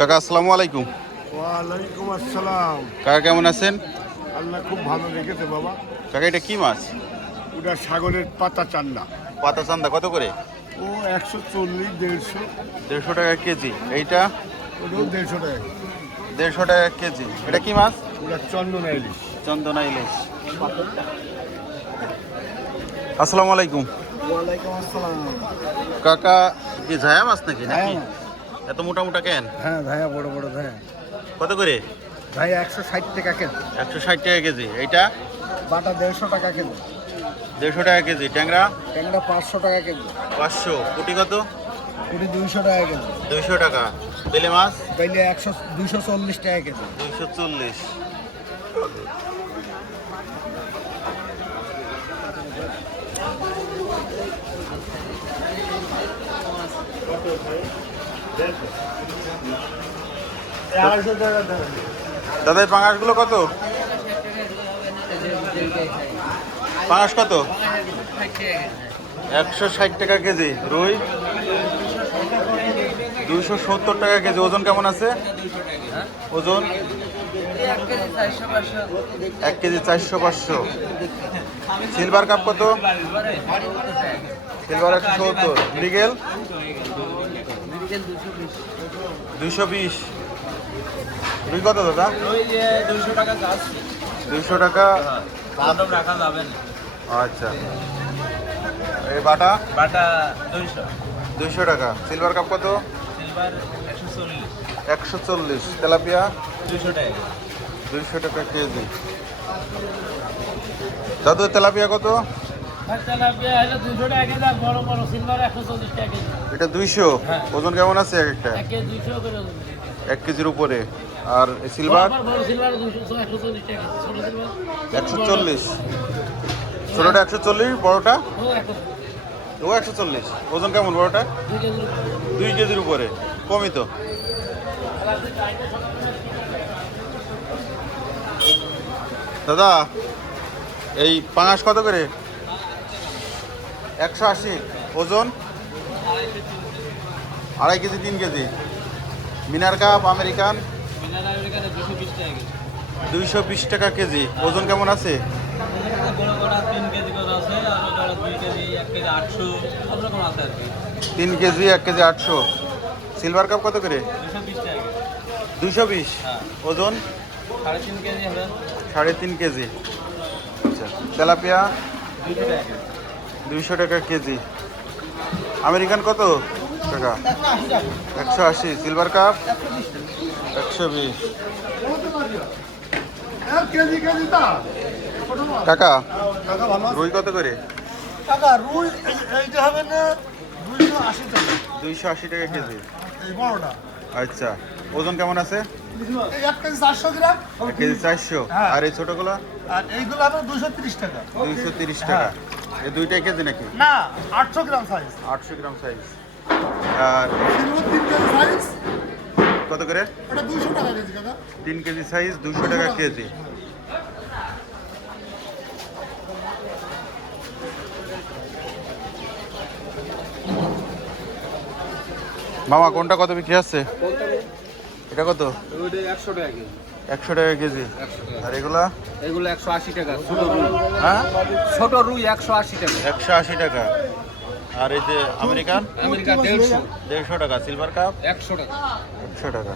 কাকা আসসালামু আলাইকুম। ওয়ালাইকুম আসসালাম। কাকা কেমন আছেন? আল্লাহ খুব ভালো রেখেছে বাবা। কাকা এটা কি মাছ? ওটা সাগরের পাতা চান্না পাতা চান্দা কত করে? ও একশো চল্লিশ দেড়শো। দেড়শো টাকা কেজি। এইটা? ওটাও দেড়শো টাকা। দেড়শো টাকা কেজি। এটা কি মাছ? ওটা চন্দনা ইলিশ। চন্দনা ইলিশ। আসসালামু আলাইকুম। ওয়ালাইকুম আসসালাম। কাকা কি ঝায়া মাছ নাকি নাকি? এত মোটা মোটা কেন? হ্যাঁ ভাইয়া বড় বড় ভাইয়া। কত করে? ভাইয়া একশো ষাট টাকা কেজি। একশো ষাট টাকা কেজি। এইটা? বাটা দেড়শো টাকা কেজি। দেড়শো টাকা কেজি। ট্যাংরা? ট্যাংরা পাঁচশো টাকা কেজি। পাঁচশো। কোটি কত? কুড়ি দুইশো টাকা কেজি। দুইশো টাকা। বেলে মাছ? তাইলে একশো দুইশো চল্লিশ টাকা কেজি। দুইশো চল্লিশ। দাদা পাঙাশগুলো কত? পাঙাশ কত? একশো ষাট টাকা কেজি। রুই? দুশো সত্তর টাকা কেজি। ওজন কেমন আছে? ওজন? এক কেজি চারশো পাঁচশো। সিলভার কাপ কত? সিলভার একশো সত্তর। মৃগেল? দুইশো বিশ। রুই কত দাদা? ওই যে টাকা গাছ দুইশো টাকা? রাখা যাবে না। আচ্ছা। এই বাটা? বাটা দুইশো। দুইশো টাকা। সিলভার কাপ কত? সিলভার একশো চল্লিশ। একশো চল্লিশ। তেলাপিয়া? দুইশো টাকা। দুইশো টাকা কেজি। দাদু তেলাপিয়া কত? এটা দুইশো? হ্যাঁ। ওজন কেমন আছে এক একটা? এক কেজির উপরে। আর সিলভার? একশো চল্লিশ ছোটোটা একশো চল্লিশ বড়োটা? ও একশো চল্লিশ। ওজন কেমন বড়োটা? দুই কেজির উপরে। দুই কেজির উপরে। কমই তো। দাদা এই পাঙাশ কত করে? একশো আশি ওজন, আড়াই কেজি, তিন কেজি। মিনার কাপ আমেরিকান, দুইশো বিশ টাকা কেজি। ওজন কেমন আছে? তিন কেজি, এক কেজি, আটশো। সিলভার কাপ কত করে? দুইশো বিশ। ওজন? সাড়ে তিন কেজি। আচ্ছা তেলাপিয়া? দুইশো টাকা কেজি। আমেরিকান কত? টাকা। একশো আশি। Silver cup? একশো বিশ। টাকা? রুই কত করে? টাকা রুই এইটা হবে না দুইশো আশি টাকা দুইশো আশি টাকা কেজি। আচ্ছা। ওজন কেমন আছে? এক কেজি চারশো। হ্যাঁ। আর এই ছোটোগুলো? আর এইগুলো হবে দুশো তিরিশ টাকা। দুইশো তিরিশ টাকা। এই দুইটাই কেজি নাকি? না আটশো গ্রাম সাইজ আটশো গ্রাম সাইজ আর সাইজ কত করে? দুশো টাকা তিন কেজি সাইজ দুশো টাকা কেজি। মামা কোনটা কত বিক্রি আছে? এটা কত? একশো টাকা কেজি। একশো টাকা কেজি। আর এগুলা? এগুলো একশো আশি টাকা ছোট রুই। হ্যাঁ? ছোট রুই একশো আশি টাকা। একশো আশি টাকা। আর এই যে আমেরিকান? আমেরিকা দেড়শো। দেড়শো টাকা সিলভার কাপ একশো টাকা। একশো টাকা।